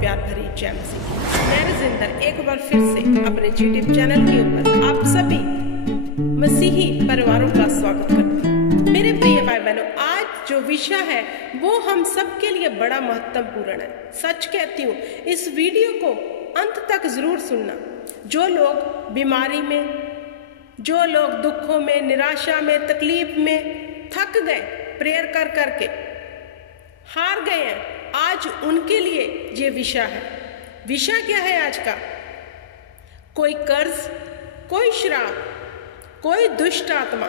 प्यार भरी जय मसीह। मैं रजिंदर एक बार फिर से अपने यूट्यूब चैनल के ऊपर आप सभी मसीही परिवारों का स्वागत करती हूँ। मेरे प्रिय भाई बहनों, आज जो विषय है वो हम सबके लिए बड़ा महत्वपूर्ण है। सच कहती हूँ, इस वीडियो को अंत तक जरूर सुनना। जो लोग बीमारी में, जो लोग दुखों में, निराशा में, तकलीफ में थक गए, प्रेयर कर करके हार गए हैं, आज उनके लिए ये विषय है। विषय क्या है आज का? कोई कर्ज, कोई श्राप, कोई दुष्ट आत्मा,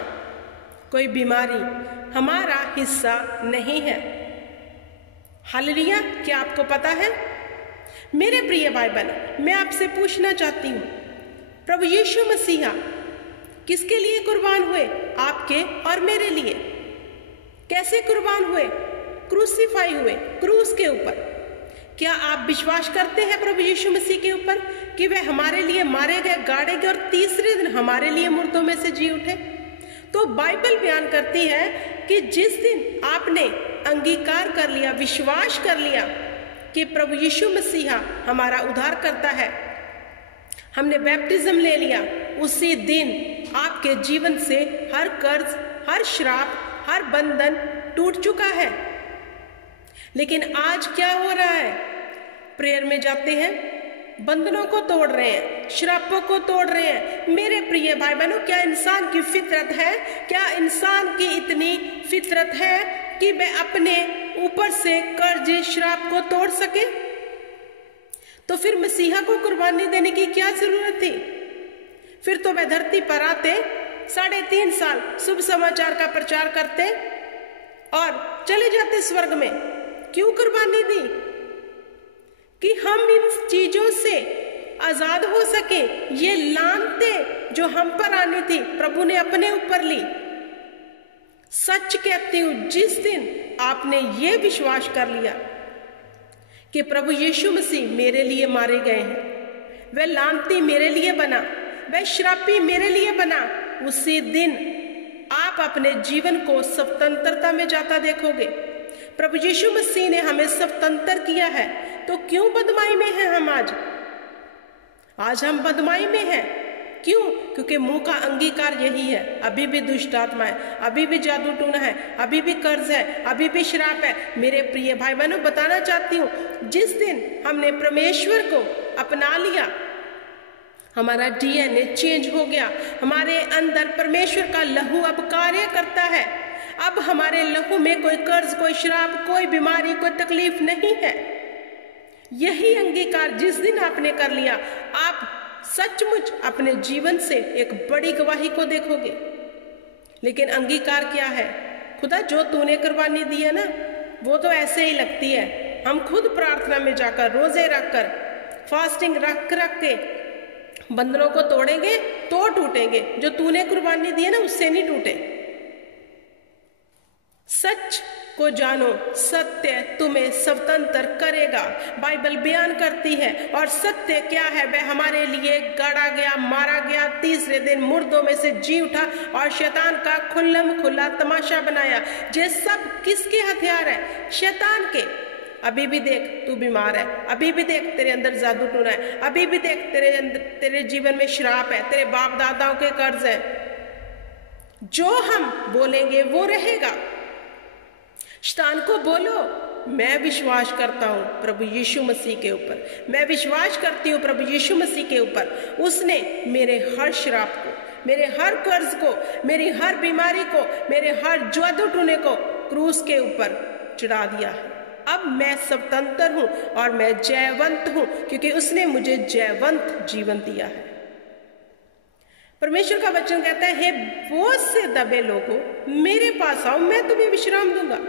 कोई बीमारी हमारा हिस्सा नहीं है। हालेलुया। क्या आपको पता है? मेरे प्रिय भाई बहनों, मैं आपसे पूछना चाहती हूँ, प्रभु यीशु मसीहा किसके लिए कुर्बान हुए? आपके और मेरे लिए। कैसे कुर्बान हुए? क्रूसीफाई हुए, क्रूस के ऊपर। क्या आप विश्वास करते हैं प्रभु यीशु मसीह के ऊपर कि वह हमारे लिए मारे गए, गाड़े गए और तीसरे दिन हमारे लिए मुर्दों में से जी उठे? तो बाइबल बयान करती है कि जिस दिन आपने अंगीकार कर लिया, विश्वास कर लिया कि प्रभु यीशु मसीहा हमारा उद्धार करता है, हमने बैप्टिज्म ले लिया, उसी दिन आपके जीवन से हर कर्ज, हर श्राप, हर बंधन टूट चुका है। लेकिन आज क्या हो रहा है? प्रेयर में जाते हैं, बंधनों को तोड़ रहे हैं, श्रापों को तोड़ रहे हैं। मेरे प्रिय भाई बहनों, क्या इंसान की फितरत है, क्या इंसान की इतनी फितरत है कि वह अपने ऊपर से कर्ज, श्राप को तोड़ सके? तो फिर मसीहा को कुर्बानी देने की क्या जरूरत थी? फिर तो वह धरती पर आते, 3.5 साल शुभ समाचार का प्रचार करते और चले जाते स्वर्ग में। क्यों कुर्बानी दी? कि हम इन चीजों से आजाद हो सके। ये लानते जो हम पर आनी थी, प्रभु ने अपने ऊपर ली। सच कहती हूं, जिस दिन आपने ये विश्वास कर लिया कि प्रभु यीशु मसीह मेरे लिए मारे गए हैं, वह लानती मेरे लिए बना, वह श्रापी मेरे लिए बना, उसी दिन आप अपने जीवन को स्वतंत्रता में जाता देखोगे। प्रभु यीशु मसीह ने हमें स्वतंत्र किया है, तो क्यों बदमाई में हैं हम आज हम बदमाई में हैं। क्यों? क्योंकि मुंह का अंगीकार यही है, अभी भी दुष्ट आत्मा है, अभी भी जादू टूना है, अभी भी कर्ज है, अभी भी श्राप है। मेरे प्रिय भाई बहनों, बताना चाहती हूँ, जिस दिन हमने परमेश्वर को अपना लिया, हमारा डीएनए चेंज हो गया, हमारे अंदर परमेश्वर का लहू अब कार्य करता है। अब हमारे लहू में कोई कर्ज, कोई श्राप, कोई बीमारी, कोई तकलीफ नहीं है। यही अंगीकार जिस दिन आपने कर लिया, आप सचमुच अपने जीवन से एक बड़ी गवाही को देखोगे। लेकिन अंगीकार क्या है? खुदा, जो तूने कुर्बानी दी है ना, वो तो ऐसे ही लगती है। हम खुद प्रार्थना में जाकर, रोजे रखकर, फास्टिंग रख के बंधनों को तोड़ेंगे तो टूटेंगे। जो तूने कुर्बानी दी है ना, उससे नहीं टूटे। सच को जानो, सत्य तुम्हें स्वतंत्र करेगा। बाइबल बयान करती है। और सत्य क्या है? वह हमारे लिए गाड़ा गया, मारा गया, तीसरे दिन मुर्दों में से जी उठा और शैतान का खुल्लम खुल्ला तमाशा बनाया। ये सब किसके हथियार है? शैतान के। अभी भी देख, तू बीमार है, अभी भी देख तेरे अंदर जादू टूना है, अभी भी देख तेरे जीवन में श्राप है, तेरे बाप दादाओं के कर्ज है। जो हम बोलेंगे वो रहेगा। शैतान को बोलो, मैं विश्वास करता हूं प्रभु यीशु मसीह के ऊपर, मैं विश्वास करती हूं प्रभु यीशु मसीह के ऊपर। उसने मेरे हर श्राप को, मेरे हर कर्ज को, मेरी हर बीमारी को, मेरे हर जादू टूने को क्रूस के ऊपर चढ़ा दिया है। अब मैं स्वतंत्र हूं और मैं जयवंत हूं, क्योंकि उसने मुझे जयवंत जीवन दिया है। परमेश्वर का वचन कहता है, हे बोझ से दबे लोगों, मेरे पास आओ, मैं तुम्हें विश्राम दूंगा।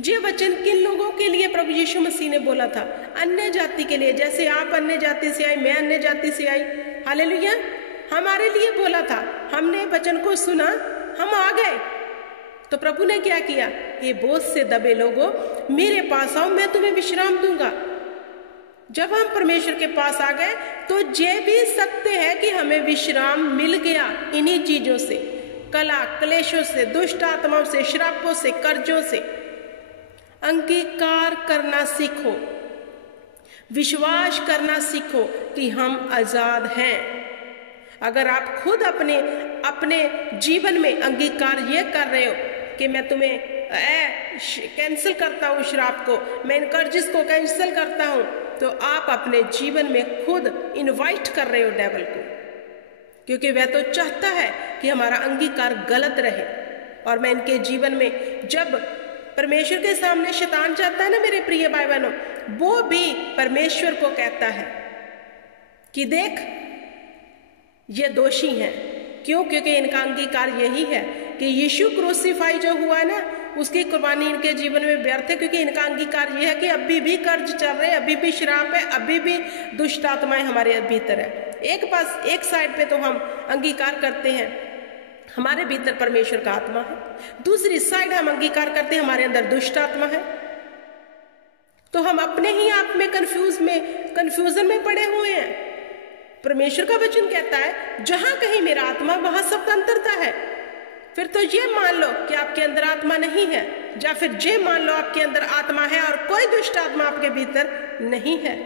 ये वचन किन लोगों के लिए प्रभु यीशु मसीह ने बोला था? अन्य जाति के लिए। जैसे आप अन्य जाति से आई, मैं अन्य जाति से आई। हालेलुया। हमारे लिए बोला था। हमने वचन को सुना, हम आ गए। तो प्रभु ने क्या किया? ये बोझ से दबे लोगों, मेरे पास आओ, मैं तुम्हें विश्राम दूंगा। जब हम परमेश्वर के पास आ गए तो ये भी सत्य है कि हमें विश्राम मिल गया इन्हीं चीजों से, कला क्लेशों से, दुष्ट आत्माओं से, श्रापों से, कर्जों से। अंगीकार करना सीखो विश्वास करना सीखो कि हम आजाद हैं। अगर आप खुद अपने जीवन में अंगीकार ये कर रहे हो कि मैं तुम्हें कैंसिल करता हूँ शराब को, मैं इन कर्जिस को कैंसिल करता हूँ, तो आप अपने जीवन में खुद इनवाइट कर रहे हो डेविल को, क्योंकि वह तो चाहता है कि हमारा अंगीकार गलत रहे। और मैं इनके जीवन में जब परमेश्वर के सामने शैतान जाता है ना मेरे प्रिय भाई बहनों, वो भी परमेश्वर को कहता है कि देख ये दोषी हैं। क्यों? क्योंकि इनका अंगीकार यही है कि यीशु क्रूसीफाई जो हुआ ना, उसकी कुर्बानी इनके जीवन में व्यर्थ है, क्योंकि इनका अंगीकार यह है कि अभी भी कर्ज चल रहे, अभी भी शराब है, अभी भी दुष्ट आत्माएं हमारे भीतर है। एक साइड पे तो हम अंगीकार करते हैं हमारे भीतर परमेश्वर का आत्मा है, दूसरी साइड हम अंगीकार करते हैं हमारे अंदर दुष्ट आत्मा है। तो हम अपने ही आप में कंफ्यूजन में पड़े हुए हैं। परमेश्वर का वचन कहता है जहां कहीं मेरा आत्मा वहां स्वतंत्रता है। फिर तो ये मान लो कि आपके अंदर आत्मा नहीं है, या फिर ये मान लो आपके अंदर आत्मा है और कोई दुष्ट आत्मा आपके भीतर नहीं है।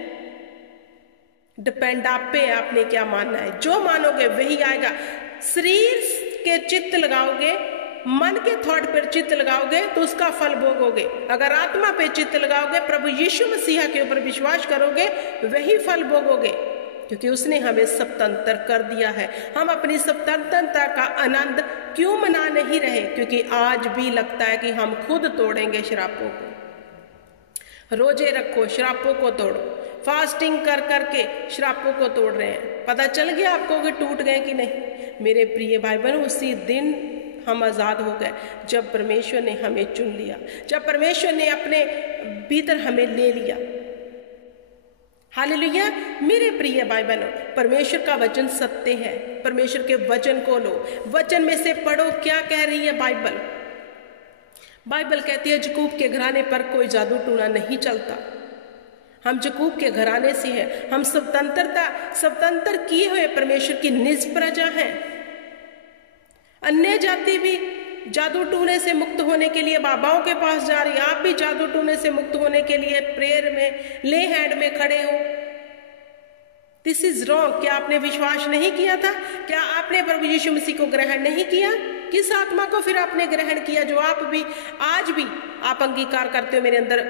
डिपेंड आप पे, आपने क्या मानना है। जो मानोगे वही आएगा। शरीर के चित्त लगाओगे, मन के थॉट पर चित्त लगाओगे तो उसका फल भोगोगे। अगर आत्मा पे चित्त लगाओगे, प्रभु यीशु मसीहा के ऊपर विश्वास करोगे, वही फल भोगोगे, क्योंकि उसने हमें स्वतंत्र कर दिया है। हम अपनी स्वतंत्रता का आनंद क्यों मना नहीं रहे? क्योंकि आज भी लगता है कि हम खुद तोड़ेंगे शराबों को। रोजे रखो, शराबों को तोड़ो, फास्टिंग कर करके शराबों को तोड़ रहे हैं। पता चल गया आपको कि टूट गए कि नहीं? मेरे प्रिय भाई बहनों, उसी दिन हम आज़ाद हो गए जब परमेश्वर ने हमें चुन लिया, जब परमेश्वर ने अपने भीतर हमें ले लिया। हालेलुया। मेरे प्रिय भाई बहनों, परमेश्वर का वचन सत्य है। परमेश्वर के वचन को लो, वचन में से पढ़ो क्या कह रही है बाइबल। बाइबल कहती है याकूब के घराने पर कोई जादू टूना नहीं चलता। हम याकूब के घराने से हैं। हम स्वतंत्र किए हुए परमेश्वर की निज प्रजा हैं। अन्य जाति भी जादू टूने से मुक्त होने के लिए बाबाओं के पास जा रही है। आप भी जादू टूने से मुक्त होने के लिए प्रेयर में, ले हैंड में खड़े हो। This is wrong. क्या आपने विश्वास नहीं किया था? क्या आपने प्रभु यीशु मसीह को ग्रहण नहीं किया? किस आत्मा को फिर आपने ग्रहण किया जो आप भी आज भी आप अंगीकार करते हो मेरे अंदर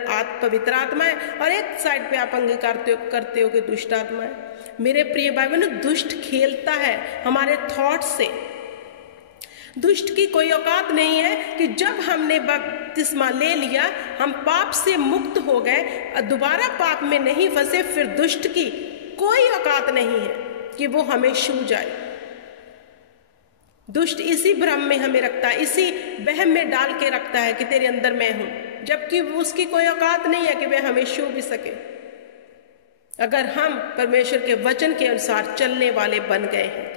पवित्र आत्मा है, और एक साइड पे आप अंगीकार करते हो कि दुष्ट आत्मा है। मेरे प्रिय भाई बहनों, दुष्ट खेलता है हमारे थॉट से। दुष्ट की कोई औकात नहीं है कि जब हमने बपतिस्मा ले लिया, हम पाप से मुक्त हो गए, दोबारा पाप में नहीं फंसे, फिर दुष्ट की कोई औकात नहीं है कि वो हमें छू जाए। दुष्ट इसी भ्रम में हमें रखता है, इसी वहम में डाल के रखता है कि तेरे अंदर मैं हूं, जबकि उसकी कोई औकात नहीं है कि वह हमें छू भी सके। अगर हम परमेश्वर के वचन के अनुसार चलने वाले बन गए हैं,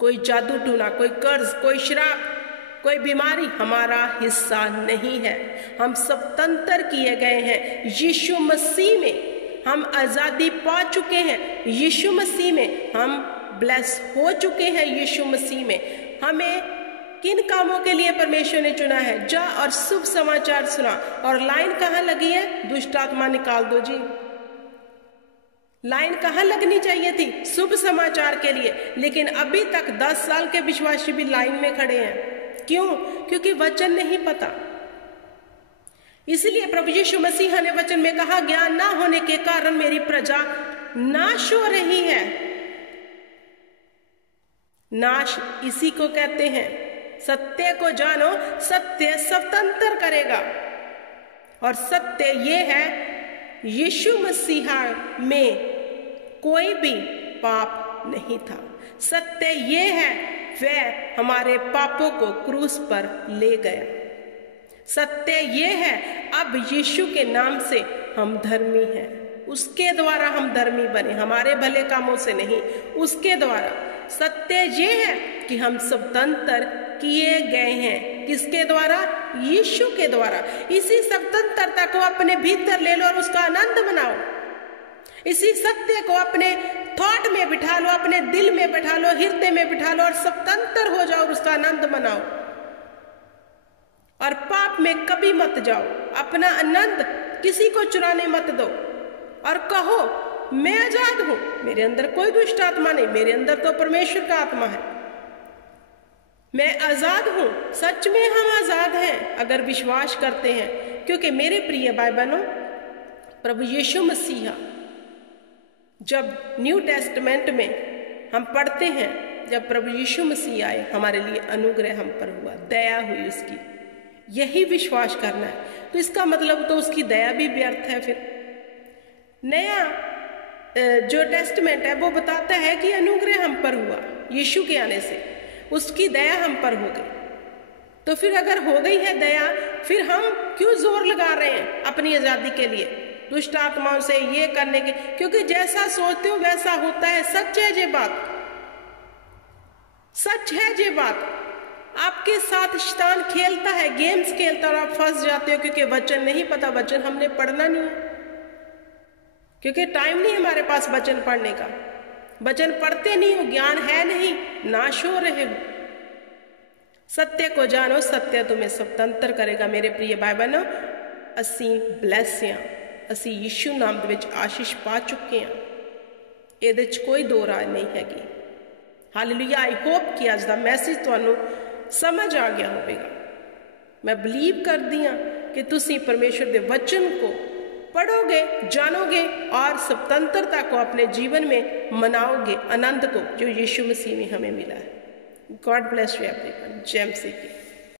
कोई जादू टूना, कोई कर्ज, कोई शराब, कोई बीमारी हमारा हिस्सा नहीं है। हम स्वतंत्र किए गए हैं यीशु मसीह में। हम आजादी पा चुके हैं यीशु मसीह में। हम ब्लेस हो चुके हैं यीशु मसीह में। हमें किन कामों के लिए परमेश्वर ने चुना है? जा और शुभ समाचार सुना। और लाइन कहाँ लगी है? दुष्ट आत्मा निकाल दो जी। लाइन कहाँ लगनी चाहिए थी? शुभ समाचार के लिए। लेकिन अभी तक 10 साल के विश्वासी भी लाइन में खड़े हैं। क्यों? क्योंकि वचन नहीं पता। इसलिए प्रभु यीशु मसीह ने वचन में कहा, ज्ञान ना होने के कारण मेरी प्रजा नाश हो रही है। नाश इसी को कहते हैं। सत्य को जानो, सत्य स्वतंत्र करेगा। और सत्य ये है, यीशु मसीहा में कोई भी पाप नहीं था। सत्य ये है, वह हमारे पापों को क्रूस पर ले गया। सत्य ये है, अब यीशु के नाम से हम धर्मी हैं। उसके द्वारा हम धर्मी बने, हमारे भले कामों से नहीं, उसके द्वारा। सत्य ये है कि हम स्वतंत्र किए गए हैं। किसके द्वारा? यीशु के द्वारा। इसी स्वतंत्रता को अपने भीतर ले लो और उसका आनंद मनाओ। इसी सत्य को अपने थॉट में बिठा लो, अपने दिल में बिठा लो, हृदय में बिठा लो और स्वतंत्र हो जाओ, उसका आनंद मनाओ। और पाप में कभी मत जाओ। अपना आनंद किसी को चुराने मत दो। और कहो मैं आजाद हूं, मेरे अंदर कोई दुष्ट आत्मा नहीं, मेरे अंदर तो परमेश्वर का आत्मा है, मैं आजाद हूं। सच में हम आजाद हैं अगर विश्वास करते हैं, क्योंकि मेरे प्रिय भाई बहनों, प्रभु यीशु मसीहा जब न्यू टेस्टमेंट में हम पढ़ते हैं, जब प्रभु यीशु मसीह आए हमारे लिए अनुग्रह हम पर हुआ, दया हुई उसकी, यही विश्वास करना है। तो इसका मतलब तो उसकी दया भी व्यर्थ है। फिर नया जो टेस्टमेंट है वो बताता है कि अनुग्रह हम पर हुआ यीशु के आने से, उसकी दया हम पर हो गई। तो फिर अगर हो गई है दया, फिर हम क्यों जोर लगा रहे हैं अपनी आजादी के लिए, दुष्ट आत्माओं से ये करने के? क्योंकि जैसा सोचते हो वैसा होता है। सच है ये बात, सच है ये बात। आपके साथ शैतान खेलता है, गेम्स खेलता है और आप फंस जाते हो, क्योंकि वचन नहीं पता, वचन हमने पढ़ना नहीं है, क्योंकि टाइम नहीं हमारे पास वचन पढ़ने का, वचन पढ़ते नहीं हो, ज्ञान है नहीं, नाश हो रहे हो। सत्य को जानो, सत्य तुम्हें स्वतंत्र करेगा। मेरे प्रिय भाई बहनों, ਅਸੀਂ ਬਲੈਸ ਹਾਂ, ਅਸੀਂ ਯीशु ਨਾਮ ਦੇ ਵਿੱਚ ਆਸ਼ੀਸ਼ ਪਾ ਚੁੱਕੇ ਹਾਂ, ਇਹਦੇ 'ਚ ਕੋਈ ਦੋ ਰਾਏ ਨਹੀਂ ਹੈਗੀ। ਹਾਲੇਲੂਇਆ। ਆਈ ਹੋਪ ਕਿ ਅੱਜ ਦਾ ਮੈਸੇਜ ਤੁਹਾਨੂੰ ਸਮਝ ਆ ਗਿਆ ਹੋਵੇਗਾ। मैं बिलीव करती हाँ कि तुसी परमेश्वर के वचन को पढ़ोगे, जानोगे और स्वतंत्रता को अपने जीवन में मनाओगे, आनंद को जो यीशु मसीह में हमें मिला है। God bless you everyone. जय मसीह की।